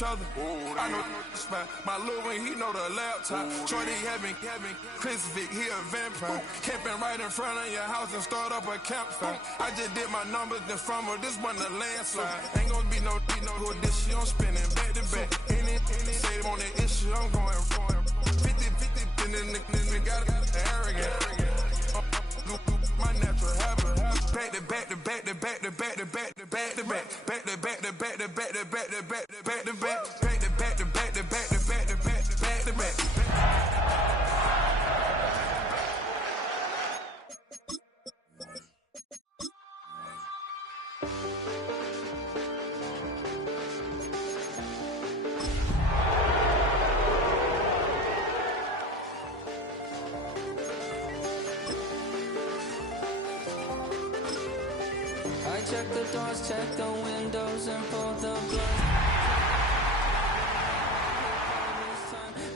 each other. I know this man. My little one, he know the laptop. Shorty having Chris Vick, he a vampire. Camping right in front of your house and start up a campfire. I just did my numbers then from her. This one a landslide. Ain't gonna be no who this shit. I'm spinning back to back. Any say on the issue, I'm going 50, and then the got arrogant. My natural habit. Back to back to back to back to back to back to back to back. Back to back to back to back to back to back to back to back. Back to back to back to back to back to back to back to back. Check the doors, check the windows, and pull the blinds.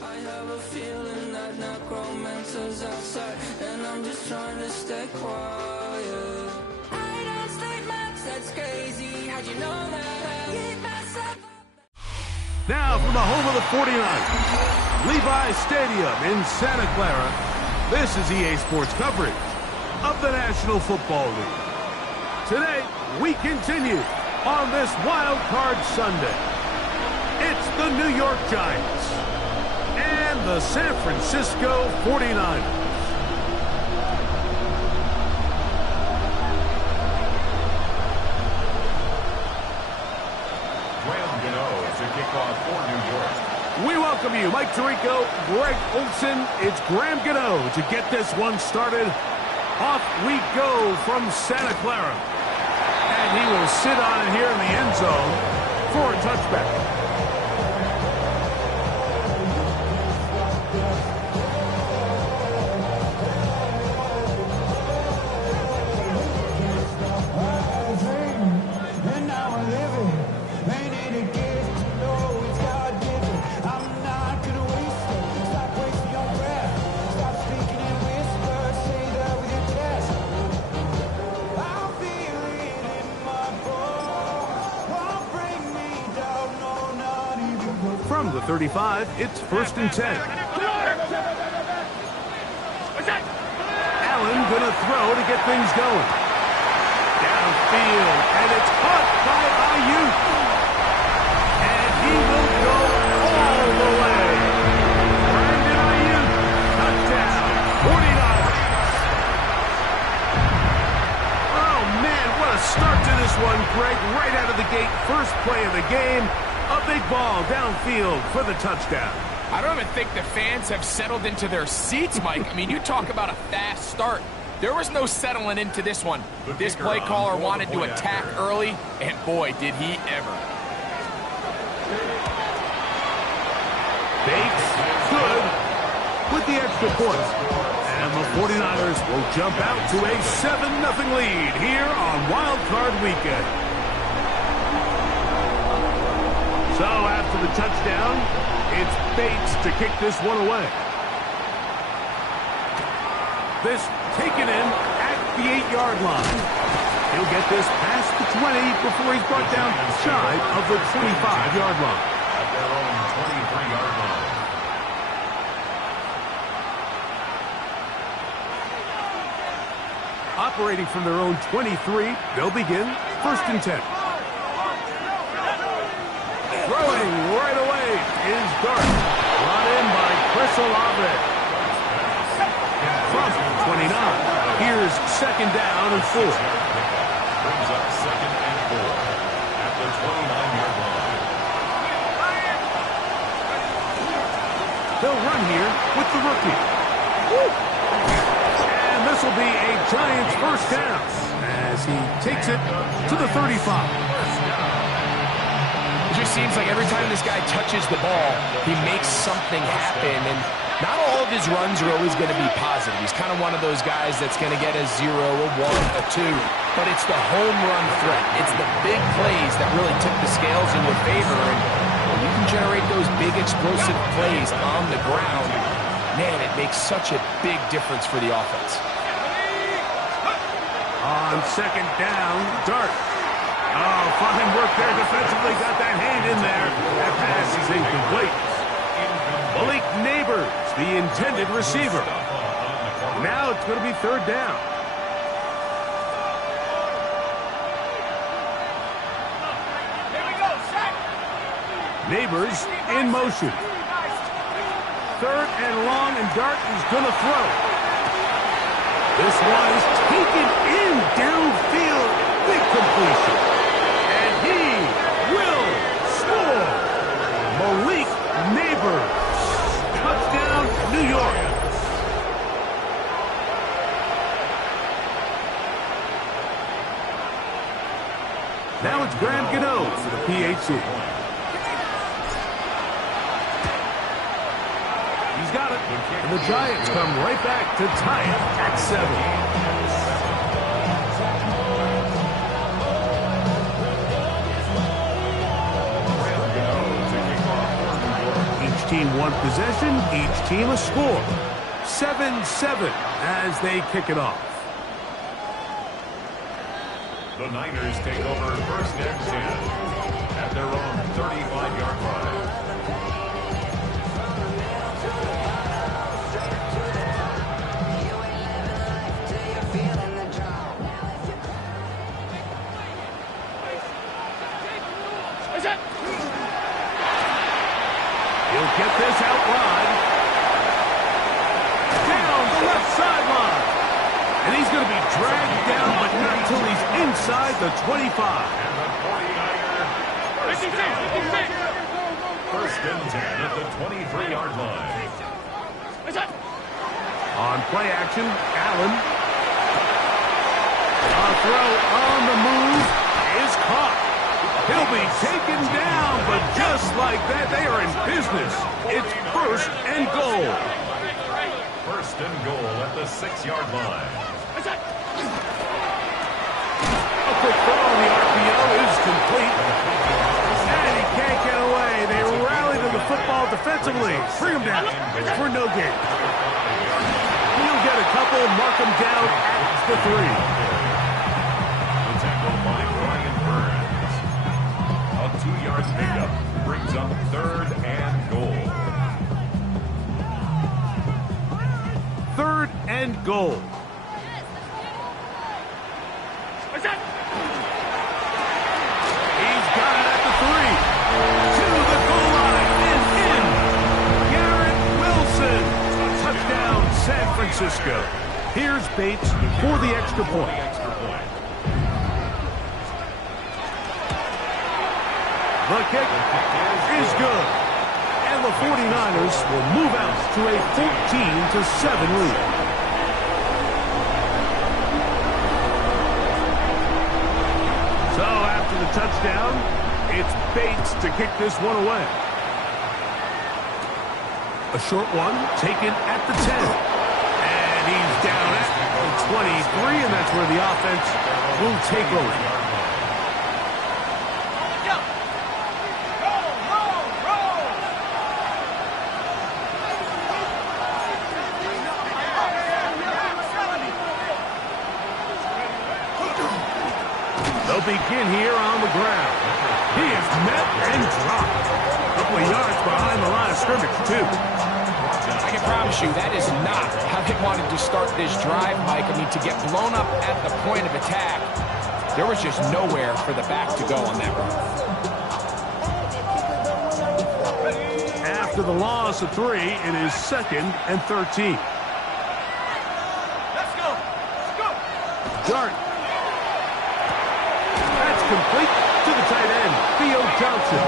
I have a feeling that necromancer's outside, and I'm just trying to stay quiet. I don't sleep much, that's crazy. How'd you know that? Keep myself up. Now from the home of the 49ers, Levi's Stadium in Santa Clara, this is EA Sports coverage of the National Football League. Today, we continue on this Wild Card Sunday. It's the New York Giants and the San Francisco 49ers. To kick off for New York. We welcome you, Mike Tirico, Greg Olson. It's Graham Gano to get this one started. Off we go from Santa Clara. And he will sit on it here in the end zone for a touchback. From the 35, it's 1st and 10. Allen gonna throw to get things going. Downfield, and it's caught by Ayuk. And he will go all the way. Brandon Ayuk, touchdown, 49ers. Oh man, what a start to this one, Greg. Right out of the gate, first play of the game. A big ball downfield for the touchdown. I don't even think the fans have settled into their seats, Mike. I mean, you talk about a fast start. There was no settling into this one. This play caller wanted to attack early, and boy, did he ever. Bates, good, with the extra point. And the 49ers will jump out to a 7-0 lead here on Wild Card Weekend. So after the touchdown, it's Bates to kick this one away. This taken in at the 8-yard line. He'll get this past the 20 before he's brought down shy of the 25-yard line. At their own 23-yard line. Operating from their own 23, they'll begin 1st and 10. Throwing right away is Dart. Brought in by Chris Olave. From 29, here's 2nd down and 4. Brings up 2nd and 4 at the 29-yard line. They'll run here with the rookie. And this will be a Giants 1st down as he takes it to the 35. It just seems like every time this guy touches the ball, he makes something happen, and not all of his runs are always going to be positive. He's kind of one of those guys that's going to get a 0, a 1, a 2, but it's the home run threat. It's the big plays that really tip the scales in your favor, and when you can generate those big explosive plays on the ground, man, it makes such a big difference for the offense. On 2nd down, Dart. Oh, fine work there defensively. Got that hand in there. That pass is incomplete. Malik Neighbors, the intended receiver. Now it's going to be third down. Neighbors in motion. Third and long, and Dart is going to throw. This one is taken in downfield. Big completion. And he will score. Malik Neighbors. Touchdown, New York. Now it's Graham Gano for the PHC. He's got it. And the Giants come right back to tie it at 7. Each team one possession, each team a score. 7-7 as they kick it off. The Niners take over first and 10 at their own 35-yard line. He'll get this out wide. Down the left sideline. And he's going to be dragged down, but not until he's inside the 25. And the 49er first and 10 at the 23-yard line. On play action, Allen. A throw on the move is caught. He'll be taken down, but just like that, they are in business. It's first and goal. First and goal at the 6-yard line. A quick throw on the RPO is complete. And he can't get away. They rally to the football defensively. Bring him down for no gain. He'll get a couple, mark him down at the 3. The tackle by Brian Burns. A 2-yard pickup brings up third and goal. Third and goal. He's got it at the 3. To the goal line and in. Garrett Wilson. Touchdown, San Francisco. Here's Bates for the extra point. The kick is good. And the 49ers will move out to a 14-7 lead. So after the touchdown, it's Bates to kick this one away. A short one taken at the 10. And he's down at the 23, and that's where the offense will take over. They'll begin here on the ground. He is met and dropped. A couple of yards behind the line of scrimmage, too. I can promise you that is not how they wanted to start this drive, Mike. I mean, to get blown up at the point of attack, there was just nowhere for the back to go on that run. After the loss of 3, it is 2nd and 13. Let's go. Dart. Complete to the tight end, Theo Johnson.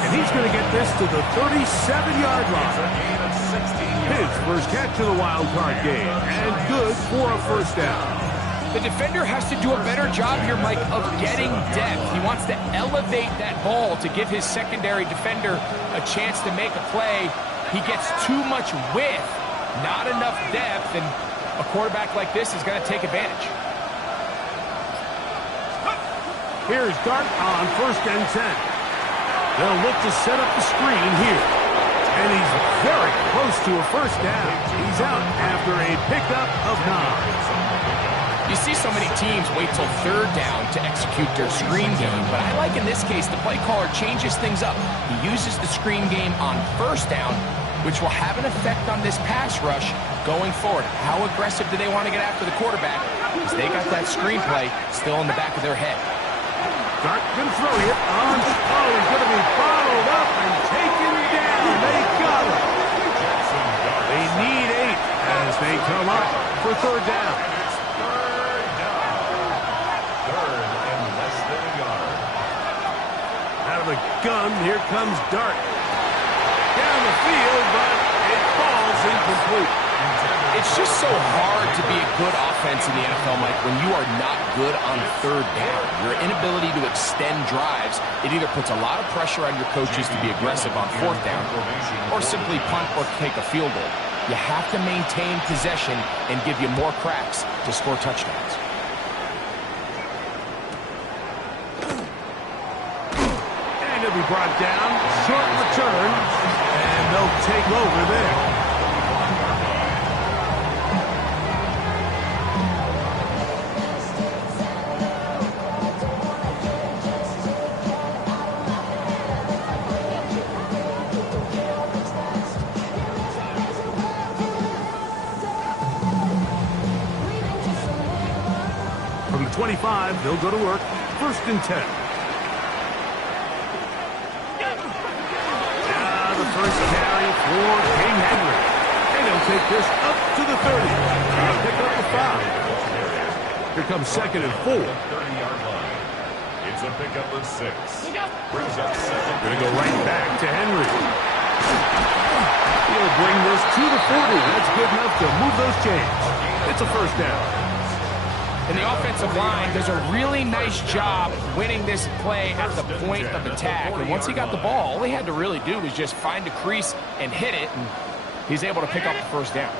And he's going to get this to the 37-yard line. His first catch of the wild card game, and good for a first down. The defender has to do a better job here, Mike, of getting depth. He wants to elevate that ball to give his secondary defender a chance to make a play. He gets too much width, not enough depth, and a quarterback like this is going to take advantage. Here's Dart on first and 10. They'll look to set up the screen here. And he's very close to a first down. He's out after a pickup of 9. You see so many teams wait till third down to execute their screen game, but I like in this case the play caller changes things up. He uses the screen game on first down, which will have an effect on this pass rush going forward. How aggressive do they want to get after the quarterback? Because they got that screenplay still in the back of their head. Dart can throw it on. Oh, he's going to be followed up and taken down. They got him. They need 8 as they come up for third down. Third and less than a yard. Out of the gun, here comes Dart. Down the field, but it falls incomplete. It's just so hard to be a good offense in the NFL, Mike, when you are not good on third down. Your inability to extend drives, it either puts a lot of pressure on your coaches to be aggressive on fourth down or simply punt or take a field goal. You have to maintain possession and give you more cracks to score touchdowns. And he'll be brought down. Short return. And they'll take over there. From the 25, they'll go to work. First and 10. Now the first carry for King Henry. And he'll take this up to the 30. He'll pick up the 5. Here comes second and 4. 30-yard line. It's a pickup of 6. Brings up second. Going to go right back to Henry. He'll bring this to the 40. That's good enough to move those chains. It's a first down. And the offensive line does a really nice job winning this play at the point of attack. And once he got the ball, all he had to really do was just find a crease and hit it, and he's able to pick up the first down.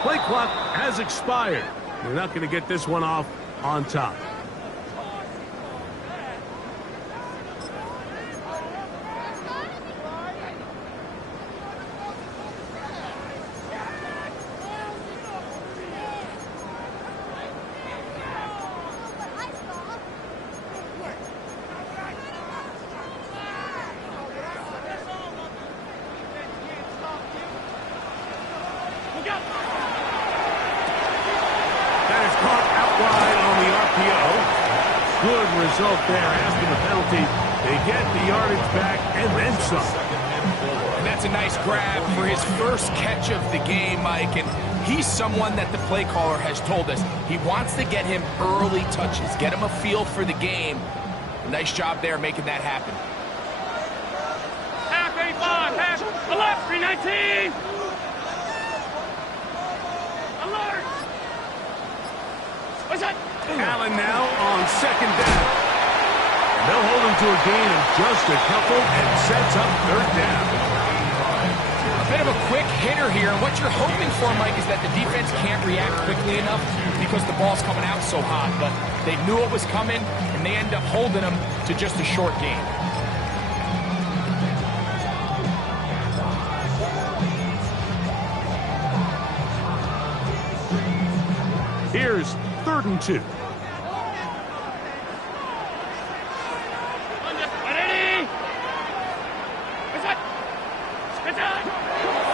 Play clock has expired. They're not going to get this one off on top. That is caught out wide on the RPO. Good result there after the penalty. They get the yardage back and then some. And that's a nice grab for his first catch of the game, Mike. And he's someone that the play caller has told us he wants to get him early touches, get him a feel for the game. Nice job there making that happen. Half 85, half, the left, 319. Alert. What's that? Allen now on second down. And they'll hold him to a gain of just a couple and sets up third down. A bit of a quick hitter here, and what you're hoping for, Mike, is that the defense can't react quickly enough because the ball's coming out so hot. But they knew it was coming, and they end up holding him to just a short gain. Here's 3rd and 2.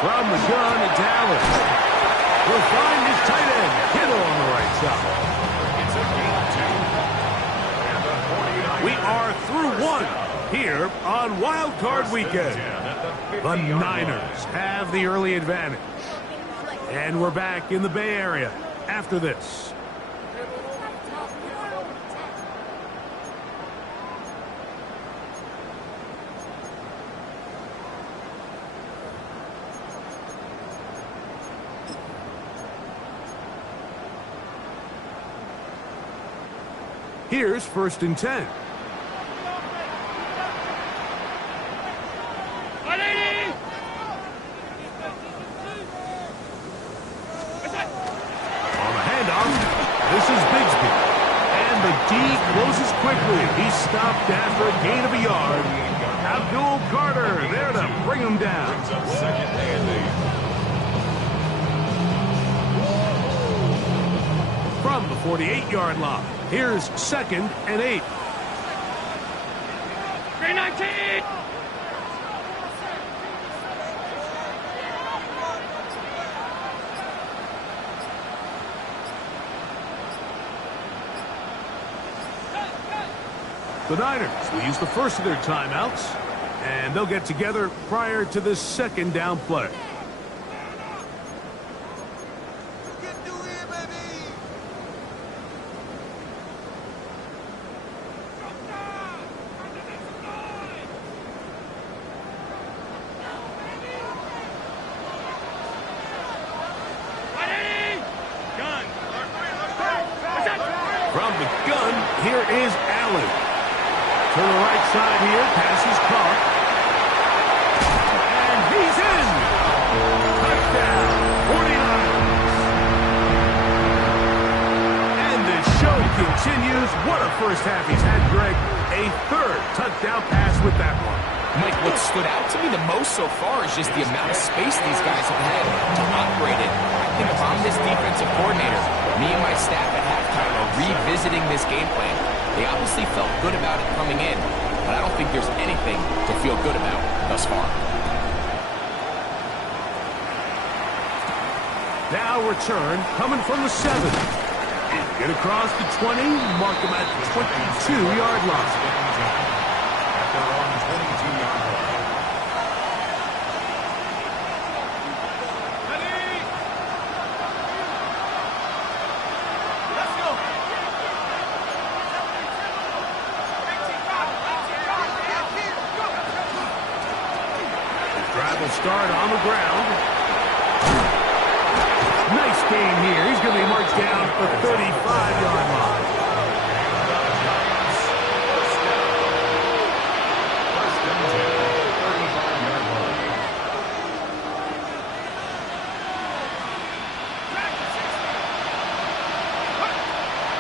From the gun, it's Allen. We'll find his tight end, Kittle on the right side. It's a gain 2. And the 49 We are through one here on Wildcard Weekend. The Niners have the early advantage. And we're back in the Bay Area after this. Here's 1st and 10. On the handoff, this is Bigsby. And stopped after a gain of a yard. Abdul Carter there to bring him down. Brings up second and 8. From the 48-yard line, here's 2nd and 8. 319! The Niners will use the first of their timeouts, and they'll get together prior to this 2nd down play. From the gun, here is Allen. To the right side here, pass is caught. And he's in! Touchdown, 49ers! And the show continues. What a first half he's had, Greg. A 3rd touchdown pass with that one. Mike, what stood out to me the most so far is just the amount of space these guys have had to operate in. I think if I'm this defensive coordinator, me and my staff at halftime are revisiting this game plan. They obviously felt good about it coming in, but I don't think there's anything to feel good about thus far. Now return coming from the 7. Get across the 20, mark him at the 22-yard line. At their own 22-yard line. Start on the ground. Nice game here. He's going to be marked down at the 35-yard line.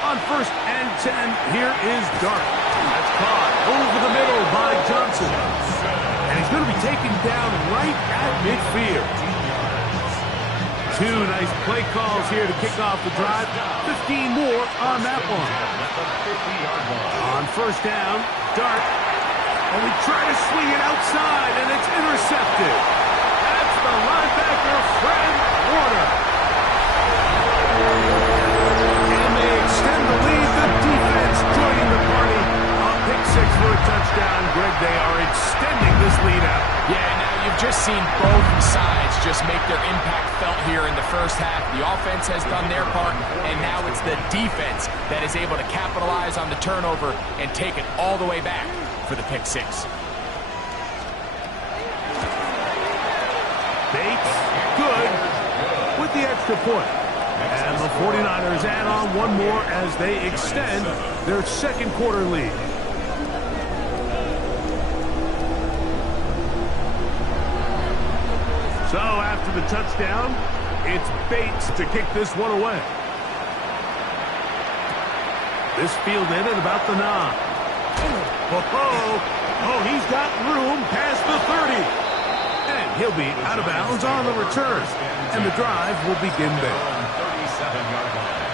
On 1st and 10, here is Dart. That's caught over the middle by Johnson. And he's going to be taken down right at midfield. 2 nice play calls here to kick off the drive. 15 more on that one. On 1st down, Dart. And we try to swing it outside, and it's intercepted. That's the linebacker, Fred Warner. And they extend the lead. The defense joining the party. Pick 6 for a touchdown. Greg, they are extending this lead out. Yeah, now you've just seen both sides just make their impact felt here in the first half. The offense has done their part, and now it's the defense that is able to capitalize on the turnover and take it all the way back for the pick 6. Bates, good, with the extra point. And the 49ers add on one more as they extend their 2nd quarter lead. So after the touchdown, it's Bates to kick this one away. This fielded at about the 9. Oh, he's got room past the 30. And he'll be out of bounds on the return. And the drive will begin there. 37-yard line.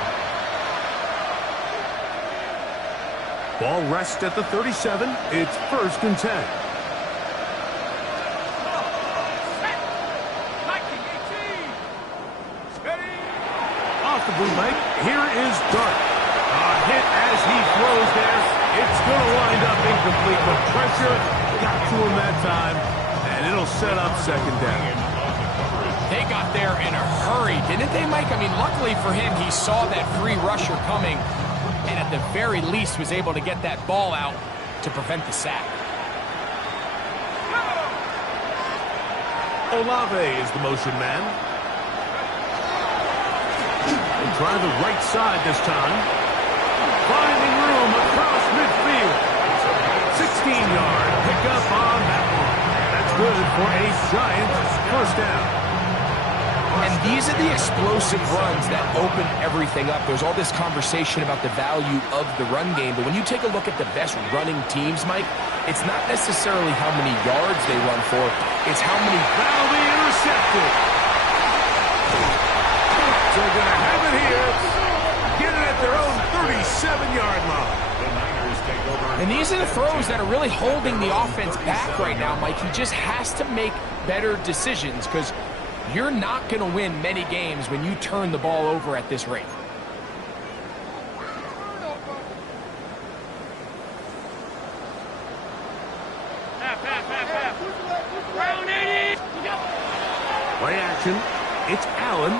Ball rests at the 37. It's 1st and 10. Off the bootleg, here is Dart. A hit as he throws there. It's going to wind up incomplete, but pressure got to him that time, and it'll set up 2nd down. They got there in a hurry, didn't they, Mike? I mean, luckily for him, he saw that free rusher coming, and at the very least was able to get that ball out to prevent the sack. Olave is the motion man. They try the right side this time. Finding room across midfield. 16-yard pickup on that one. That's good for a giant 1st down. And these are the explosive runs that open everything up. There's all this conversation about the value of the run game, but when you take a look at the best running teams, Mike, it's not necessarily how many yards they run for, it's how many... That'll be intercepted. So they're going to have it here. Get it at their own 37-yard line. And these are the throws that are really holding the offense back right now, Mike. He just has to make better decisions because you're not going to win many games when you turn the ball over at this rate. Play action. It's Allen.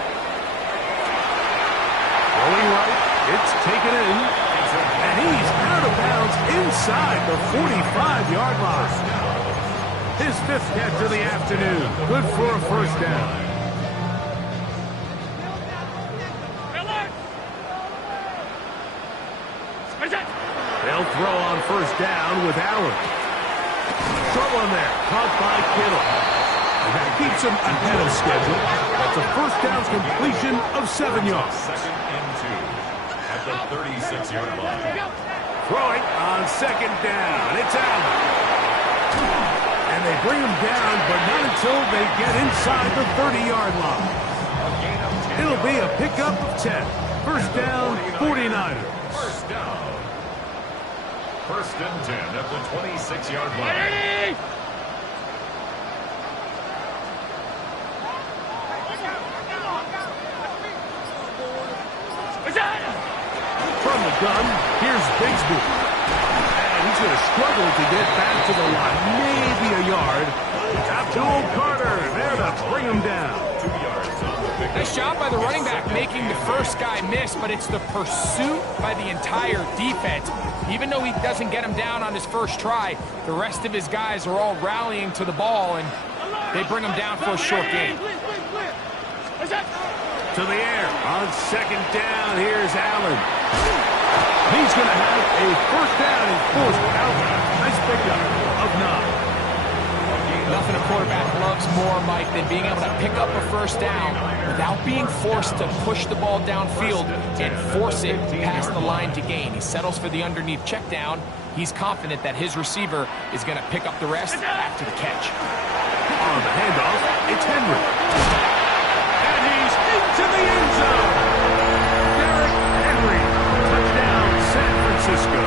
Rolling right. It's taken in. And he's out of bounds inside the 45-yard line. His 5th catch of the afternoon. Good for a first down. They'll throw on first down with Allen. Short one there. Caught by Kittle. And that keeps him ahead of schedule. That's a first down completion of 7 yards. Second and 2 at the 36-yard line. Throwing on second down. It's Allen. And they bring him down, but not until they get inside the 30-yard line. It'll be a pickup of 10. First down, 49ers. First down. First and 10 at the 26-yard line. From the gun, here's Bigsby. And he's going to struggle to get back to the line. Maybe a yard. Out to old Carter. There to bring him down. 2 yards on the pick. Nice job by the running back making the first guy miss, but it's the pursuit by the entire defense. Even though he doesn't get him down on his first try, the rest of his guys are all rallying to the ball, and they bring him down for a short gain. To the air. On second down, here's Allen. He's going to have a first down and forced out. Nice pickup of 9. Nothing a quarterback loves more, Mike, than being able to pick up a first down without being forced to push the ball downfield and force it past the line to gain. He settles for the underneath check down. He's confident that his receiver is going to pick up the rest after the catch. On the handoff, it's Henry. And he's into the end zone. Derrick Henry. Touchdown, San Francisco.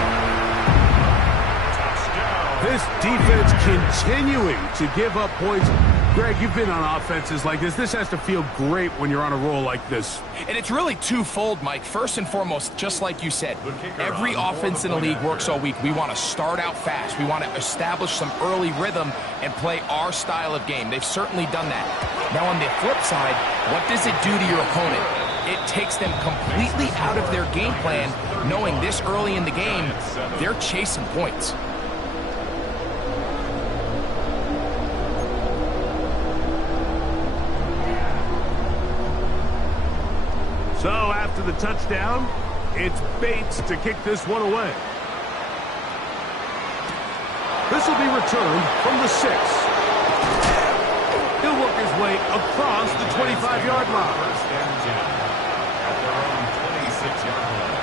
This defense continuing to give up points. Greg, you've been on offenses like this. This has to feel great when you're on a roll like this. And it's really twofold, Mike. First and foremost, just like you said, every offense in the league works all week. We want to start out fast. We want to establish some early rhythm and play our style of game. They've certainly done that. Now, on the flip side, what does it do to your opponent? It takes them completely out of their game plan, knowing this early in the game, they're chasing points. So after the touchdown, it's Bates to kick this one away. This will be returned from the 6. He'll work his way across the 25-yard line. First and 10 at their own 26-yard line.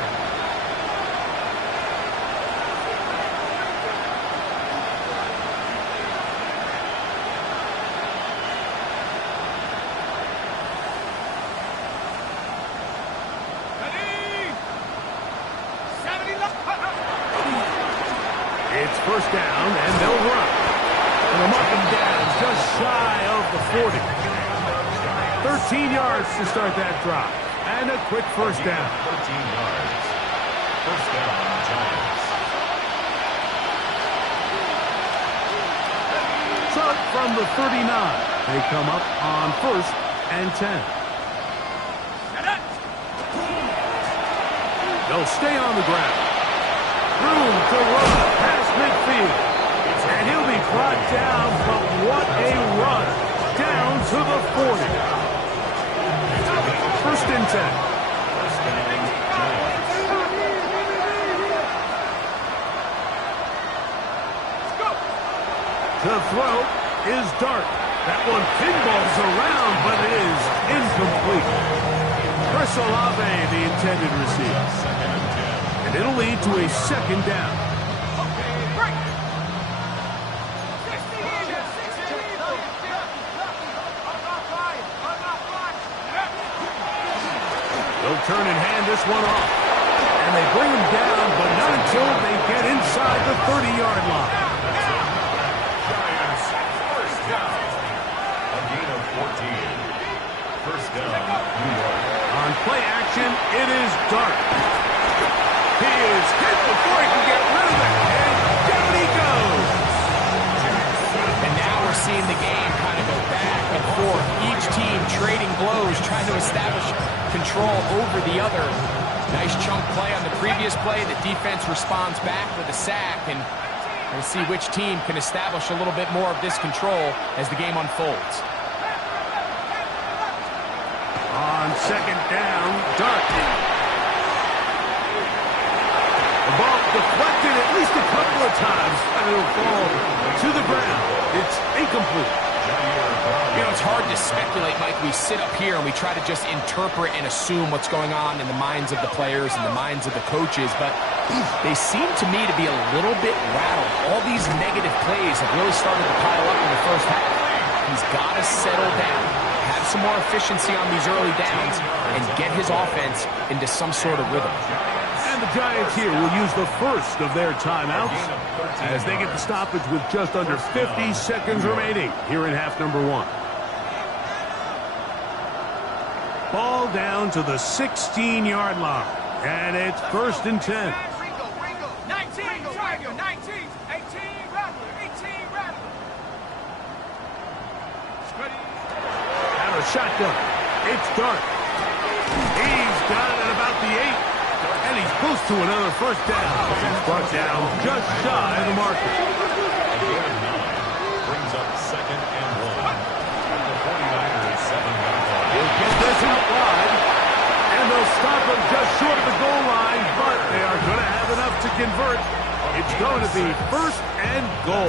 It's first down, and they'll run. And they'll mark him down just shy of the 40. 13 yards to start that drive. And a quick first down. 13 yards. First down, Giants. So from the 39, they come up on first and 10. They'll stay on the ground. Room to run past midfield. And he'll be brought down, but what a run. Down to the 40. First and 10. First down, Giants. The throw is Dart. That one pinballs around, but it is incomplete. Chris Olave, the intended receiver. And it'll lead to a second down. They'll turn and hand this one off. And they bring him down, but not until they get inside the 30-yard line. Giants, first down. A gain of 14. First down, New York. On play action, it is Dart. He is hit before he can get rid of it, and down he goes. And now we're seeing the game kind of go back and forth. Each team trading blows, trying to establish control over the other. Nice chunk play on the previous play. The defense responds back with a sack, and we'll see which team can establish a little bit more of this control as the game unfolds. On second down, Dart. The ball deflected at least a couple of times, and it'll fall to the ground. It's incomplete. You know, it's hard to speculate, Mike. We sit up here and we try to just interpret and assume what's going on in the minds of the players and the minds of the coaches, but they seem to me to be a little bit rattled. All these negative plays have really started to pile up in the first half. He's got to settle down, have some more efficiency on these early downs, and get his offense into some sort of rhythm. And the Giants here will use the first of their timeouts as they get the stoppage with just under 50 seconds remaining here in half number one. Ball down to the 16-yard line, and it's first and 10. 19, Tiger, 19, 18, Rattler, 18, Rattler. Out of shotgun, it's Dart. He's got it at about the 8. And he's close to another first down. He's brought down just shy of the marker. A gain of 9 brings up second and 1. At the 49ers 7-yard line. He'll get this out wide. And they'll stop him just short of the goal line, but they are going to have enough to convert. It's going to be first and goal.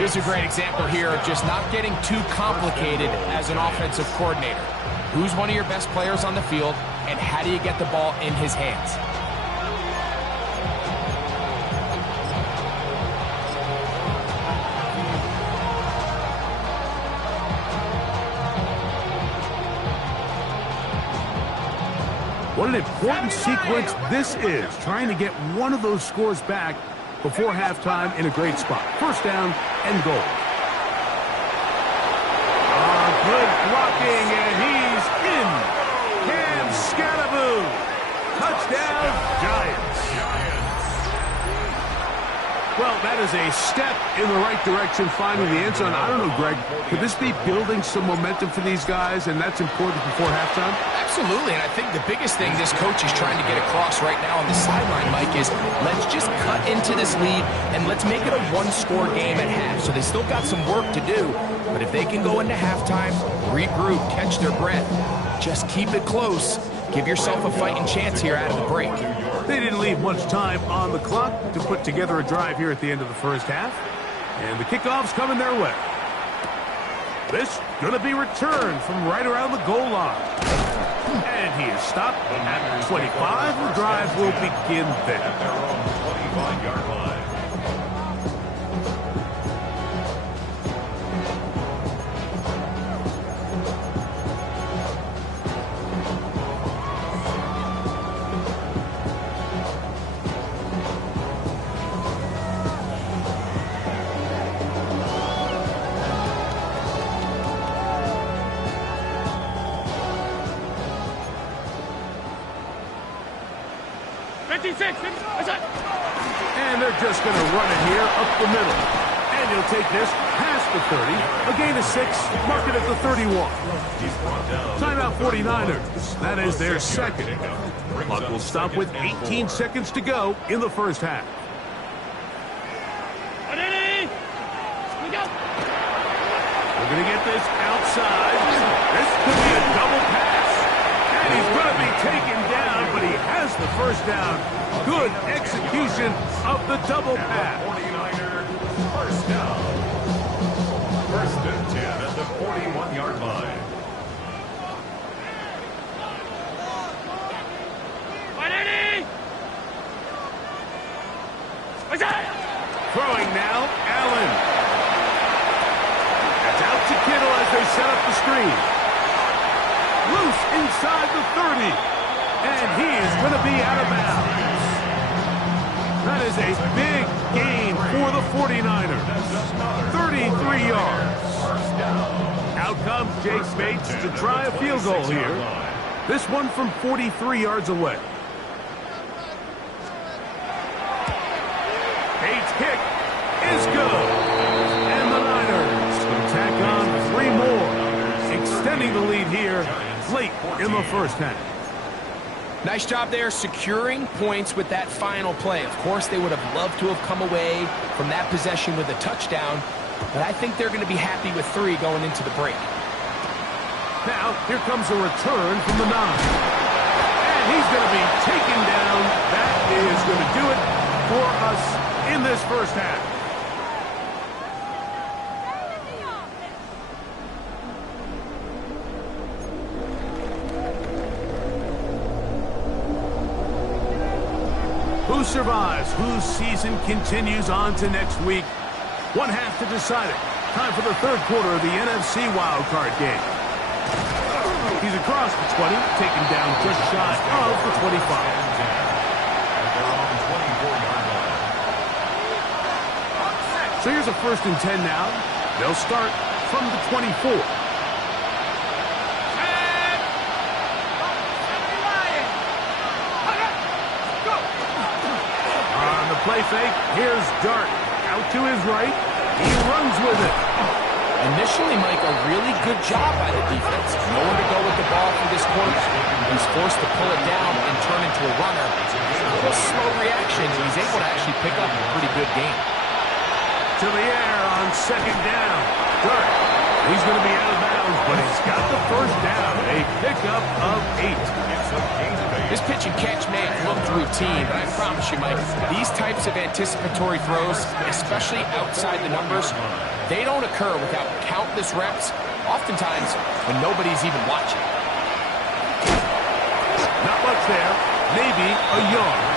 Here's a great example here of just not getting too complicated as an offensive coordinator. Who's one of your best players on the field, and how do you get the ball in his hands? What an important sequence this is, trying to get one of those scores back before halftime in a great spot. First down and goal. Good blocking, and he's in. Cam Scattaboo. Touchdown, Giants. Well, that is a step in the right direction, finding the end zone. I don't know, Greg, could this be building some momentum for these guys, and that's important before halftime? Absolutely, and I think the biggest thing this coach is trying to get across right now on the sideline, Mike, is let's just cut into this lead, and let's make it a one-score game at half. So they still got some work to do, but if they can go into halftime, regroup, catch their breath, just keep it close, give yourself a fighting chance here out of the break. They didn't leave much time on the clock to put together a drive here at the end of the first half. And the kickoff's coming their way. This going to be returned from right around the goal line. And he is stopped at 25. The drive will begin there. At their own 25-yard line. And they're just going to run it here up the middle. And he'll take this past the 30. A gain of 6, mark it at the 31. Timeout 49ers. That is their second. Clock will stop with 18 seconds to go in the first half. We're going to get this outside. This could be a double pass. And he's going to be taken down, but he has the first down. Good execution of the double pass. 49er, first down. First and 10. set up the screen. Loose inside the 30. And he is going to be out of bounds. That is a big gain for the 49ers. 33 yards. Out comes Jake Bates to try a field goal here. This one from 43 yards away. Bates' kick is good. And the Niners can tack on 3 more, extending the lead here late in the first half. Nice job there securing points with that final play. Of course, they would have loved to have come away from that possession with a touchdown, but I think they're going to be happy with 3 going into the break. Now, here comes a return from the 9. And he's going to be taken down. That is going to do it for us in this first half. Who survives? Whose season continues on to next week? One half to decide it. Time for the third quarter of the NFC Wildcard game. He's across the 20, taken down just shy of the 25. So here's a 1st and 10 now. They'll start from the 24. On the play fake, here's Dart. Out to his right. He runs with it. Initially, Mike, a really good job by the defense. Nowhere to go with the ball for this quarterback. He's forced to pull it down and turn into a runner. A little slow reaction, and he's able to actually pick up a pretty good game. To the air on 2nd down. Dart. He's going to be out of bounds, but he's got the first down. A pickup of 8. This pitch and catch may have looked routine, but I promise you, Mike, these types of anticipatory throws, especially outside the numbers, they don't occur without countless reps, oftentimes when nobody's even watching. Not much there. Maybe a yard.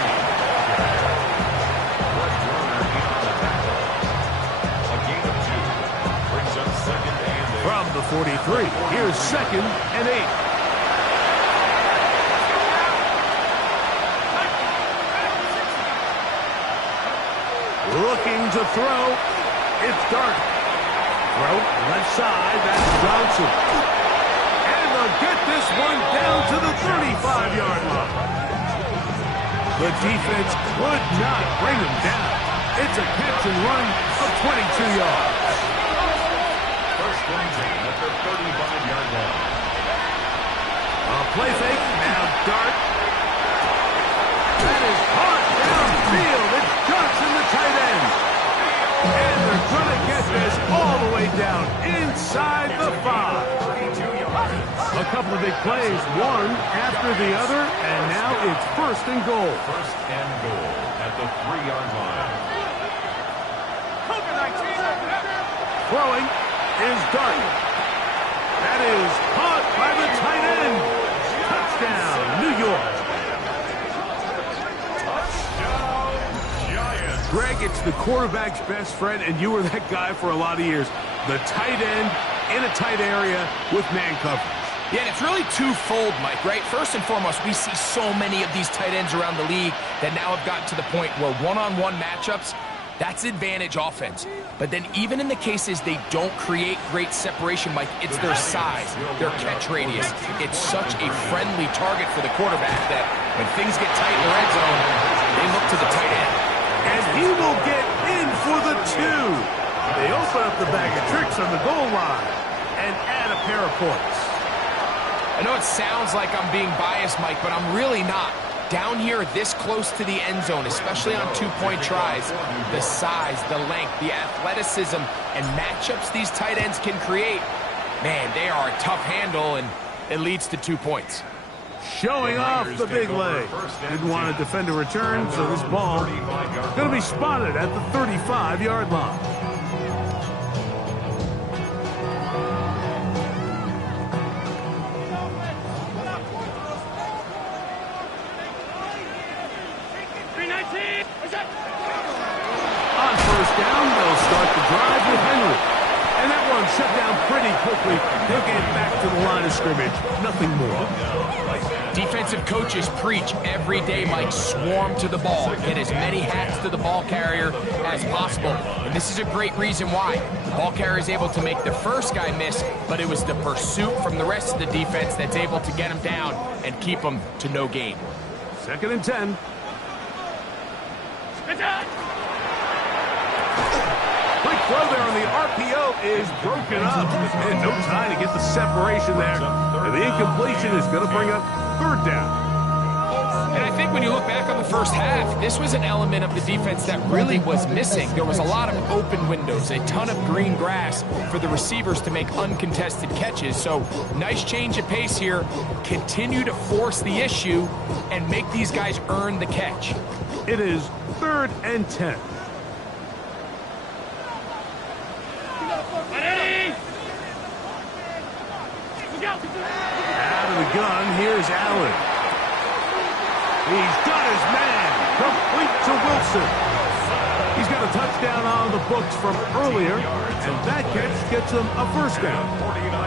From the 43, here's 2nd and 8. Looking to throw. It's Dart. Throw left side. That's Johnson. And they'll get this one down to the 35-yard line. The defense could not bring him down. It's a catch and run of 22 yards. First and 10 at the 35-yard line. A play fake. Now Dart. That is caught downfield. It's Johnson, the tight end. And they're going to get this all the way down inside the 5. A couple of big plays, one after the other, and now it's 1st and goal. 1st and goal at the 3-yard line. Throwing is Dart. That is caught by the tight end. Touchdown, New York. Greg, it's the quarterback's best friend, and you were that guy for a lot of years. The tight end in a tight area with man coverage. Yeah, and it's really twofold, Mike, right? First and foremost, we see so many of these tight ends around the league that now have gotten to the point where one-on-one matchups, that's advantage offense. But then even in the cases they don't create great separation, Mike, it's their size, their catch radius. It's such a friendly target for the quarterback that when things get tight in the red zone, they look to the tight end. And he will get in for the 2. They open up the bag of tricks on the goal line and add a pair of points. I know it sounds like I'm being biased, Mike, but I'm really not. Down here this close to the end zone, especially on 2-point tries, the size, the length, the athleticism, and matchups these tight ends can create, man, they are a tough handle, and it leads to 2 points. Showing off the big leg. Didn't want to defend a return, so this ball going to be spotted at the 35-yard line. On 1st down, they'll start the drive with Henry. And that one shut down pretty quickly. They scrimmage, nothing more. Defensive coaches preach every day, Mike, swarm to the ball. Get as many hats to the ball carrier as possible. And this is a great reason why. The ball carrier is able to make the first guy miss, but it was the pursuit from the rest of the defense that's able to get him down and keep him to no gain. 2nd and 10. Quick throw there on the RPO is broken up. And no time to get the separation there. And the incompletion is going to bring up 3rd down. And I think when you look back on the first half, this was an element of the defense that really was missing. There was a lot of open windows, a ton of green grass for the receivers to make uncontested catches. So nice change of pace here. Continue to force the issue and make these guys earn the catch. It is 3rd and 10. Out of the gun, here's Allen. He's got his man, complete to Wilson. He's got a touchdown on the books from earlier, and that catch gets him a 1st down.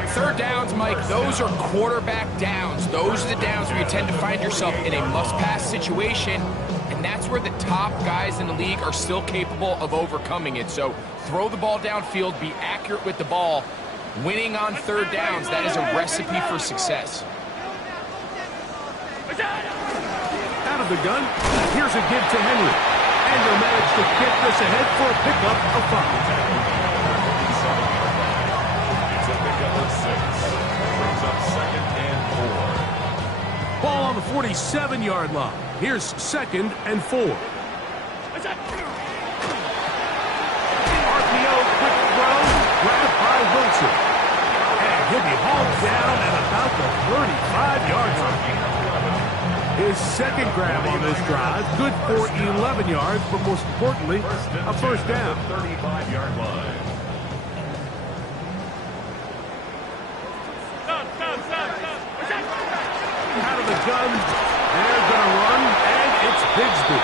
3rd downs, Mike, those are quarterback downs. Those are the downs where you tend to find yourself in a must-pass situation, and that's where the top guys in the league are still capable of overcoming it. So throw the ball downfield, be accurate with the ball. Winning on 3rd downs, that is a recipe for success. Out of the gun, here's a give to Henry. And they'll manage to get this ahead for a pickup of 5. It's a pickup of 6. Brings up 2nd and 4. Ball on the 47-yard line. Here's 2nd and 4. RPO, quick throw, grabbed by Wilson. And he'll be hauled down at about the 35-yard line. His 2nd grab on this drive, good for 11 yards, but most importantly, a 1st down. 35-yard line. Out of the gun, they're going to run, and it's Bigsby.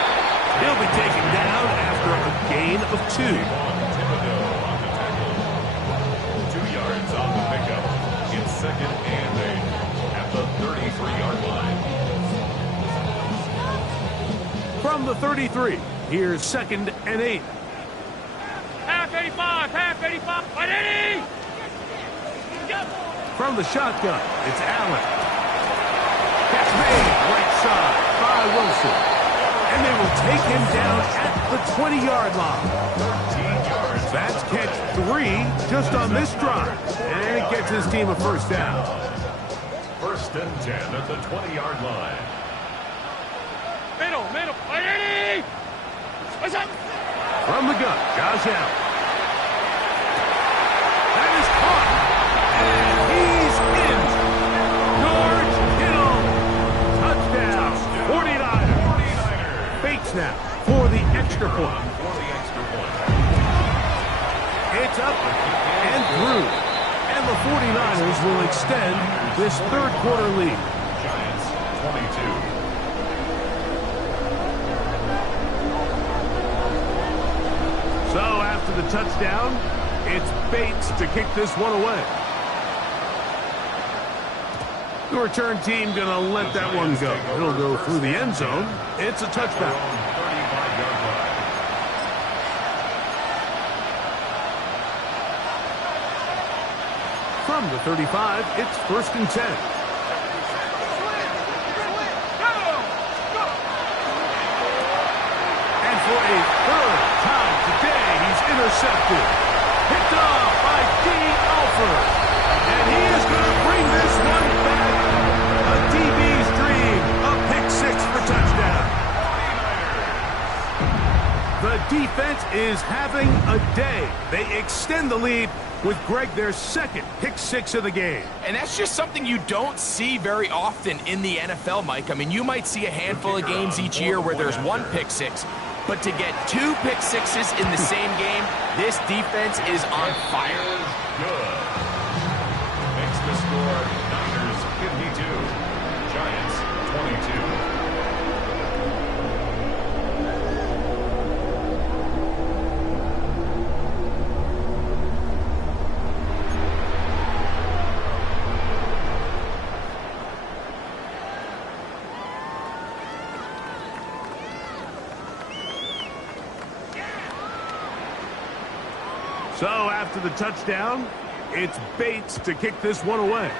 He'll be taken down after a gain of 2. 2 yards on the pickup. It's 2nd and 8 at the 33-yard line. From the 33, here's 2nd and 8. Half 85, half 85. 180! From the shotgun, it's Allen. Catch made, right side by Wilson. And they will take him down at the 20-yard line. 13 yards. That's catch 3 just on this drive. And it gets his team a 1st down. 1st and 10 at the 20-yard line. Middle, 180! What's up? From the gun, Josh Allen. That is caught. And he's in. George Kittle. Touchdown. 49ers. Bates now for the extra point. It's up and through. And the 49ers will extend this 3rd quarter lead. Giants 22. So after the touchdown, it's Bates to kick this one away. The return team going to let that one go. It'll go through the end zone. It's a touchback. 35-yard line. From the 35, it's 1st and 10. And for a 3rd time today, he's intercepted. Picked off by Dean Alford. And he is going to bring this one back. A DB's dream. A pick 6 for touchdown. The defense is having a day. They extend the lead with Greg their 2nd pick 6 of the game. And that's just something you don't see very often in the NFL, Mike. I mean, you might see a handful of games each year where there's 1 pick 6. But to get 2 pick 6s in the same game, this defense is on fire. Good. Makes the score Niners 52, Giants 22. So after the touchdown, it's Bates to kick this one away.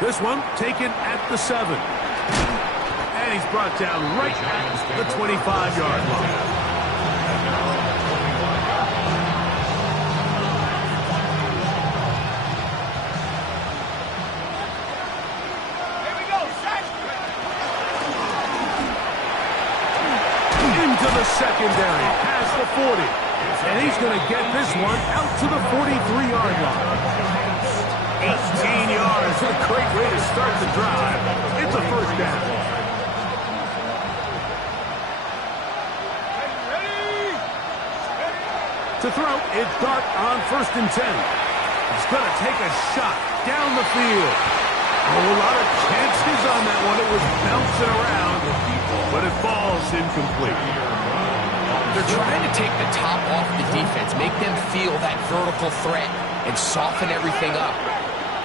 This one taken at the 7. And he's brought down right at the 25-yard line. Into the secondary, past the 40. And he's going to get this one out to the 43-yard line. 18 yards, a great way to start the drive. It's a first down. To throw, it's Dart on 1st and 10. He's going to take a shot down the field. Oh, a lot of chances on that one. It was bouncing around, but it falls incomplete. They're trying to take the top off the defense, make them feel that vertical threat, and soften everything up.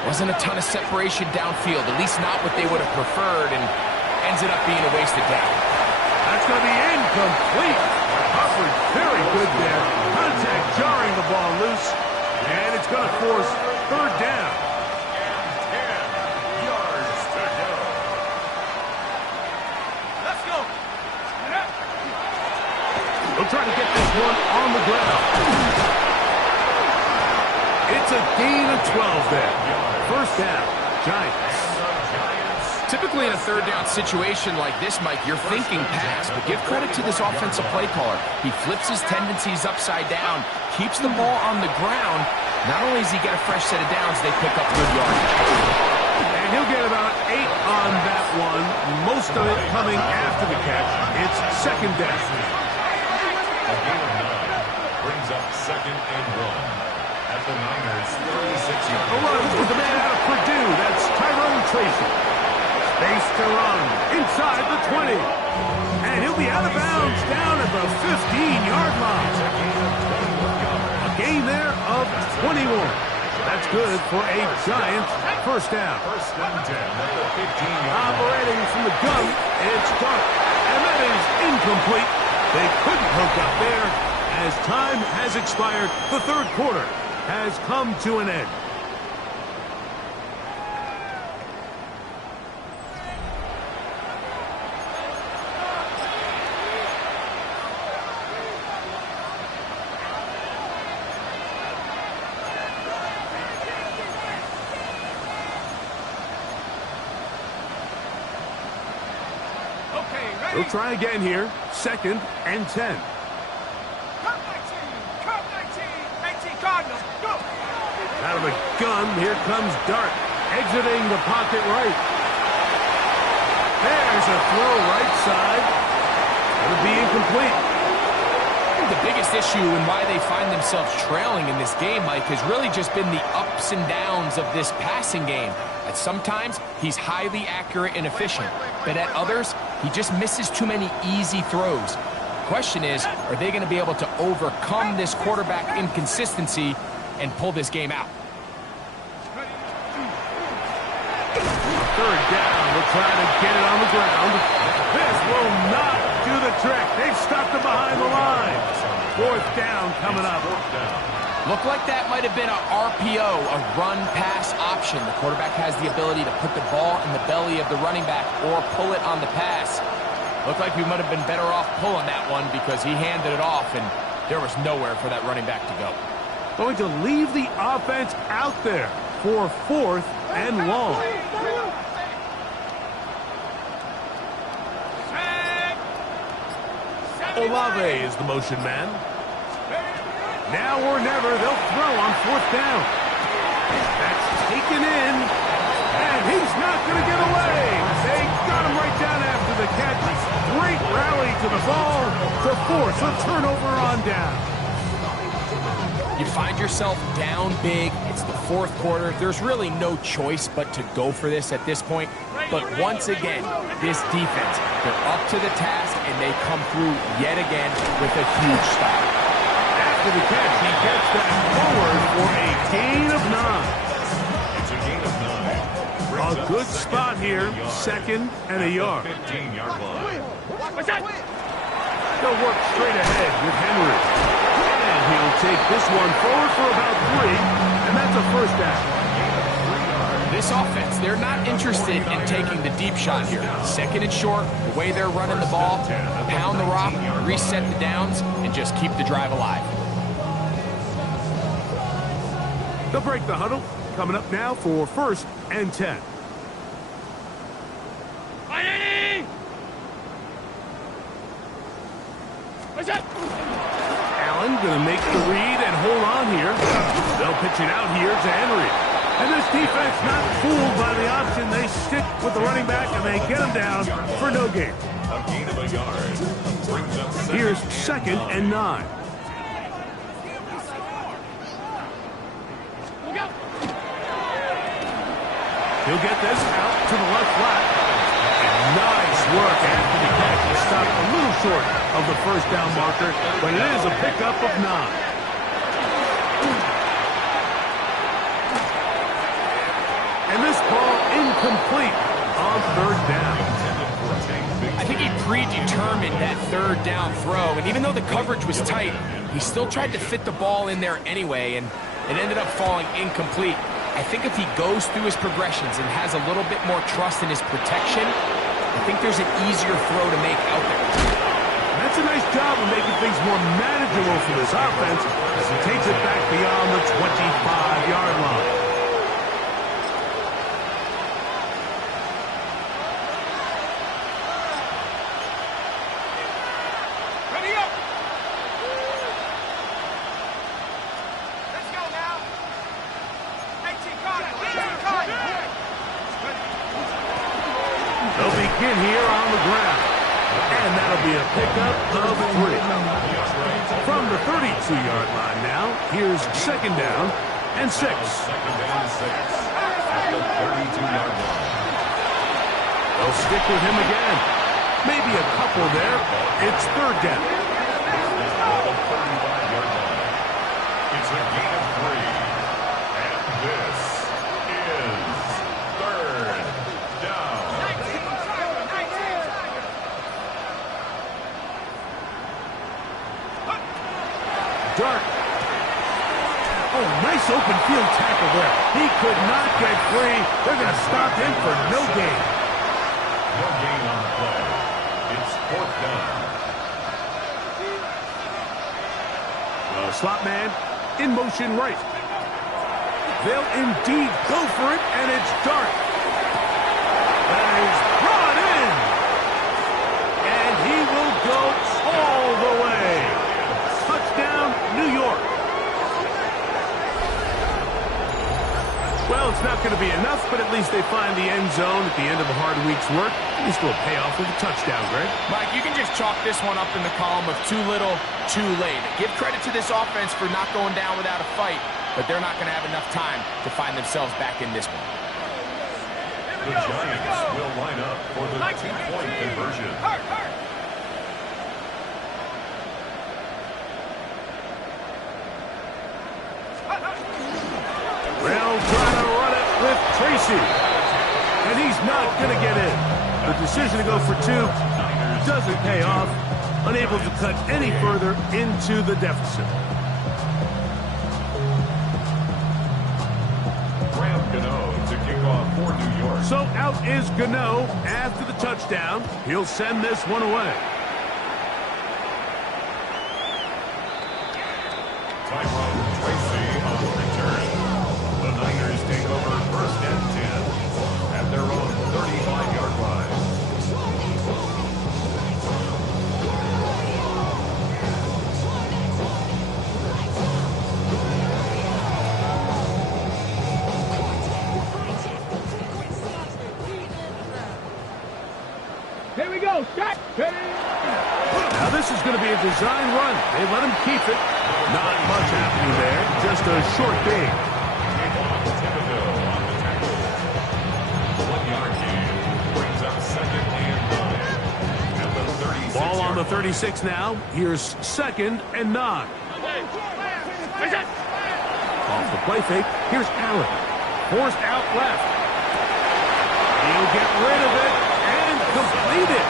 Wasn't a ton of separation downfield, at least not what they would have preferred, and ends it up being a wasted down. That's going to be incomplete. Coverage very good there. Contact jarring the ball loose, and it's going to force 3rd down. 10 yards to go. Let's go. We'll try to get this one on the ground. It's a gain of 12 there. First down, Giants. Typically in a 3rd down situation like this, Mike, you're thinking pass, but give credit to this offensive play caller. He flips his tendencies upside down, keeps the ball on the ground. Not only does he get a fresh set of downs, they pick up good yardage. And he'll get about 8 on that one, most of it coming after the catch. It's 2nd down. A gain of 9 brings up 2nd and 1. At the Niners, 36-yard A run with the man out of Purdue. That's Tyrone Tracy. Space to run inside the 20. And he'll be out of bounds down at the 15-yard line. A gain there of 21. That's good for a Giants first down. 1st and 10 at the 15-yard line. Operating from the gun, it's Dart. And that is incomplete. They couldn't hook up there as time has expired. The 3rd quarter has come to an end. We'll try again here. 2nd and 10. Cardinals, go! Out of the gun, here comes Dart, exiting the pocket right. There's a throw right side. It'll be incomplete. I think the biggest issue and why they find themselves trailing in this game, Mike, has really just been the ups and downs of this passing game. At sometimes, he's highly accurate and efficient, but at others, he just misses too many easy throws. Question is, are they going to be able to overcome this quarterback inconsistency and pull this game out? 3rd down, we'll try to get it on the ground. This will not do the trick. They've stopped him behind the line. 4th down coming up. Looked like that might have been an RPO, a run-pass option. The quarterback has the ability to put the ball in the belly of the running back or pull it on the pass. Looked like we might have been better off pulling that one because he handed it off, and there was nowhere for that running back to go. Going to leave the offense out there for 4th and long. Olave is the motion man. Now or never, they'll throw on 4th down. That's taken in, and he's not going to get away. They got him right down after the catch. Great rally to the ball to force a turnover on down. You find yourself down big. It's the 4th quarter. There's really no choice but to go for this at this point. But once again, this defense, they're up to the task, and they come through yet again with a huge stop. After the catch, he gets that forward for a gain of 9. It's a gain of 9. A good spot here, 2nd and a yard. 15-yard line. What's that? They'll work straight ahead with Henry. take this one forward for about 3, and that's a first down. This offense, they're not interested in taking the deep shot here. Second and short, the way they're running the ball, pound the rock, reset the downs, and just keep the drive alive. They'll break the huddle. Coming up now for 1st and 10. Allen going to make the read and hold on here. They'll pitch it out here to Henry. And this defense not fooled by the option. They stick with the running back and they get him down for no gain. A gain of a yard. Brings up Here's 2nd and 9. He'll get this out to the left flat. And nice work after the catch. He stopped a little short of the first down marker, but it is a pickup of 9. And this ball incomplete on 3rd down. I think he predetermined that 3rd down throw, and even though the coverage was tight, he still tried to fit the ball in there anyway, and it ended up falling incomplete. I think if he goes through his progressions and has a little bit more trust in his protection, I think there's an easier throw to make out there. That's a nice job of making things more manageable for this offense as he takes it back beyond the 25-yard line. They'll begin here on the ground. And that'll be a pickup of 3. From the 32-yard line now, here's 2nd down and 6. At the 32-yard line. They'll stick with him again. Maybe a couple there. It's 3rd down. At the 35-yard line. It's a gain of 3. And this is 3rd down. Dark. Oh, nice open field tackle there. He could not get free. They're going to stop him for no gain. No gain on the play. It's 4th down. The slot man in motion right. They'll indeed go for it, and it's Dark. That is brought in. And he will go all the way. Touchdown, New York. Well, it's not going to be enough, but at least they find the end zone at the end of a hard week's work. At least we'll pay off with a touchdown, Greg. Mike, you can just chalk this one up in the column of too little, too late. Give credit to this offense for not going down without a fight, but they're not going to have enough time to find themselves back in this one. The Giants will line up for the 2-point conversion. They'll try to run it with Tracy. And he's not going to get in. The decision to go for 2 doesn't pay off. Unable to cut any further into the deficit. To kick off for New York. So out is Gano after the touchdown. He'll send this one away. Tyrone Tracy on the return. The Niners take over 1st and 10 at their own 35-yard line. Here we go. Shot. Now this is going to be a design run. They let him keep it. Not much happening there. Just a short gain. Ball on the 36 now. Here's 2nd and 9. Off the play fake. Here's Allen. Forced out left. He'll get rid of it and complete it.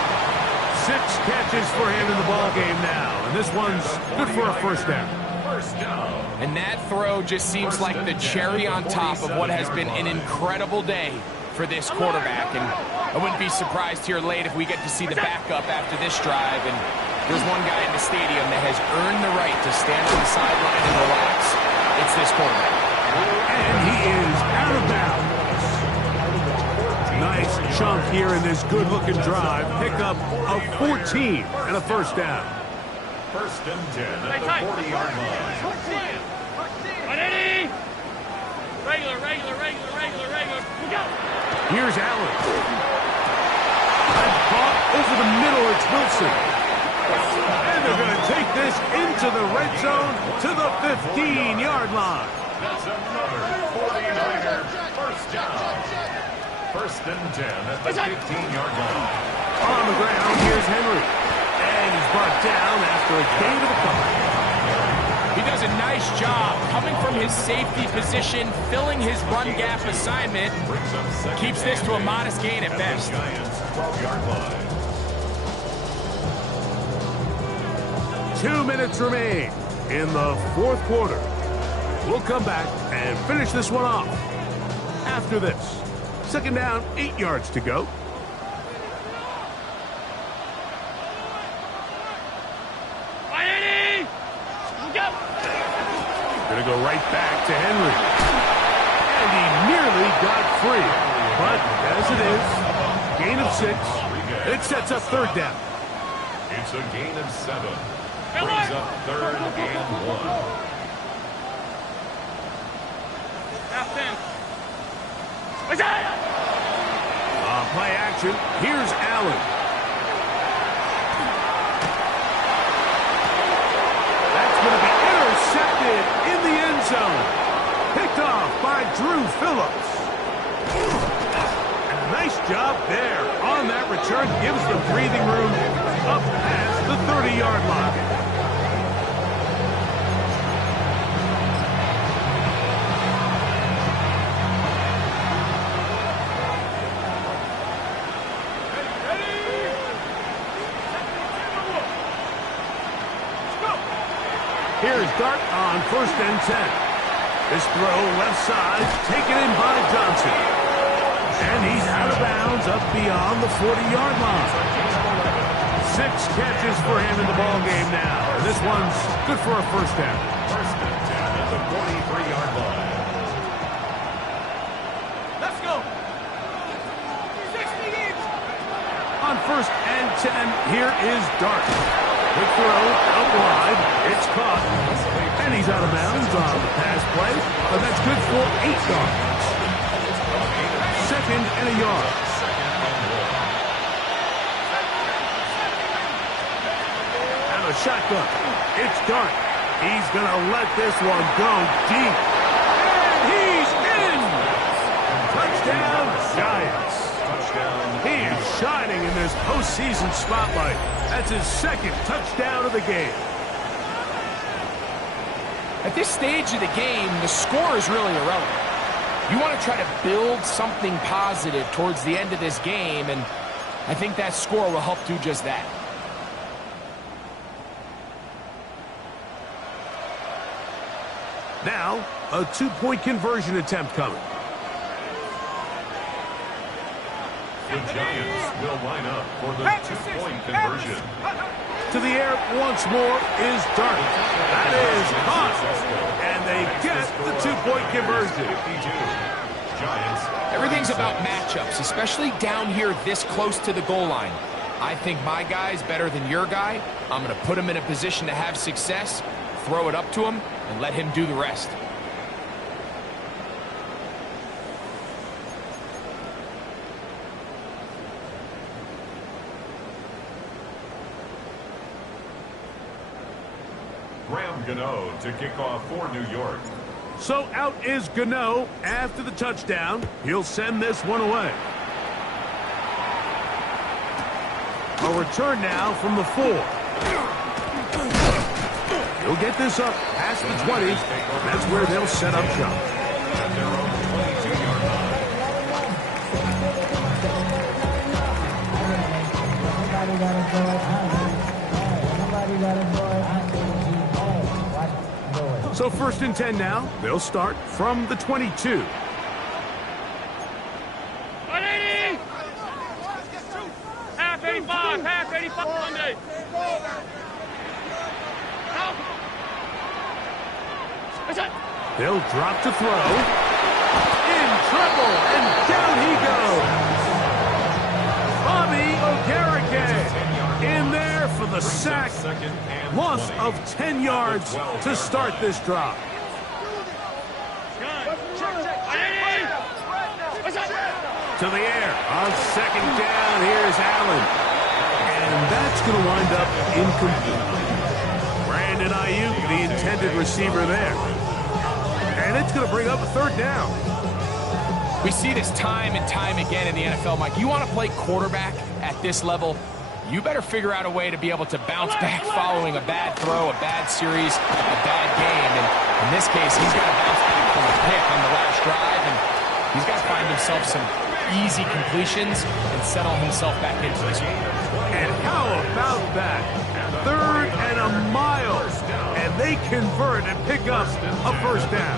6 catches for him in the ball game now. And this one's good for a 1st down. First down. And that throw just seems like the cherry on top of what has been an incredible day for this quarterback. And I wouldn't be surprised here late if we get to see the backup after this drive. And there's one guy in the stadium that has earned the right to stand on the sideline and relax. It's this quarterback. And he is out of bounds. Nice chunk here in this good-looking drive. Pickup of 14 and a first down. First and 10 at the 40-yard line. 180! Regular. Go! Here's Allen. And caught over the middle. It's Wilson. And they're going to take this into the red zone to the 15-yard line. That's another 49er first down. First and 10 at the 15-yard line. On the ground, here's Henry. And he's brought down after a gain of a couple. He does a nice job coming from his safety position, filling his run gap assignment. Keeps this to a modest gain at best. Giants 12-yard line. 2 minutes remain in the fourth quarter. We'll come back and finish this one off after this. Second down, 8 yards to go. Going to go right back to Henry. And he nearly got free. But as it is, gain of 6. It sets up third down. It's a gain of 7. Brings up third and 1. Half 10. Play action. Here's Allen. That's going to be intercepted in the end zone. Picked off by Drew Phillips. And a nice job there on that return. Gives the breathing room up past the 30-yard line. Here's Dart on first and 10. This throw left side, taken in by Johnson. And he's out of bounds up beyond the 40-yard line. 6 catches for him in the ballgame now. And this one's good for a first down. First and 10 at the 43-yard line. Let's go! 60 each! On first and 10, here is Dart. Quick throw, out wide, it's caught, and he's out of bounds on the pass play, but that's good for 8 yards. Second and a yard. And a shotgun. It's Dart. He's going to let this one go deep. And he's in! Touchdown, Giants. He is shining in this postseason spotlight. That's his second touchdown of the game. At this stage of the game, the score is really irrelevant. You want to try to build something positive towards the end of this game, and I think that score will help do just that. Now, a 2-point conversion attempt coming. The Giants will line up for the 2-point conversion. To the air once more is Dart. That is caught. And they get the 2-point conversion. Everything's about matchups, especially down here this close to the goal line. I think my guy's better than your guy. I'm going to put him in a position to have success, throw it up to him, and let him do the rest. Gano to kick off for New York. So out is Gano after the touchdown. He'll send this one away. A return now from the 4. He'll get this up past the 20. That's where they'll set up shop. At their own 22-yard line. So 1st and 10 now. They'll start from the 22. 180! Half 85, half 85 Monday. They'll drop to throw. In trouble, and down he goes. Bobby Okereke in there for the sack. Loss of 10 yards to start this drive. To the air on 2nd down. Here's Allen. And that's going to wind up incomplete. Brandon Ayuk, the intended receiver there. And it's going to bring up a 3rd down. We see this time and time again in the NFL, Mike. You want to play quarterback at this level, you better figure out a way to be able to bounce back following a bad throw, a bad series, a bad game. And in this case, he's got to bounce back from a pick on the last drive, and he's got to find himself some easy completions and settle himself back into this one. And how about that? 3rd and a mile. And they convert and pick up a 1st down.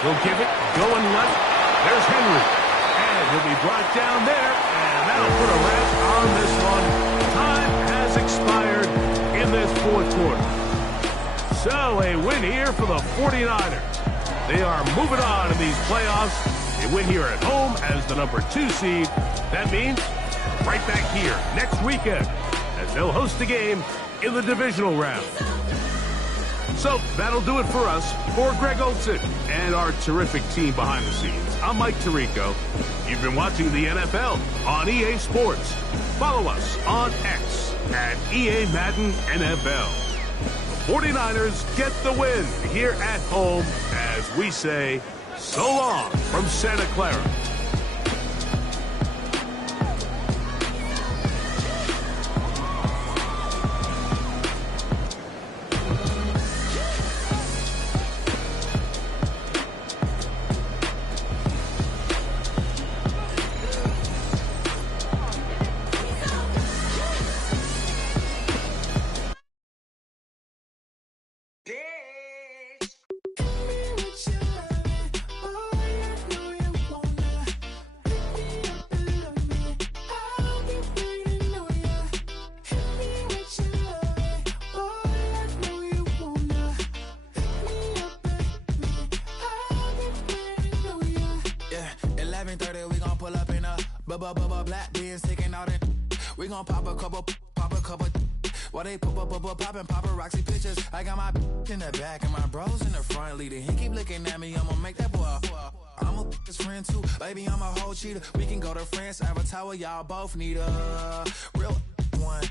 We'll give it going left. There's Henry. And he'll be brought down there. And that'll put a wrap on this one. Time has expired in this 4th quarter. So a win here for the 49ers. They are moving on in these playoffs. They win here at home as the number 2 seed. That means right back here next weekend as they'll host a game in the divisional round. So that'll do it for us. For Greg Olson and our terrific team behind the scenes, I'm Mike Tirico. You've been watching the NFL on EA Sports. Follow us on X at EA Madden NFL. The 49ers get the win here at home as we say so long from Santa Clara. Black beans taking out it. We gon' pop a couple. While they poppin' paparazzi pictures. I got my in the back and my bros in the front leading. He keep looking at me, I'ma make that boy. I'm a his friend too, baby, I'm a whole cheater. We can go to France, Avatar, y'all both need a real one.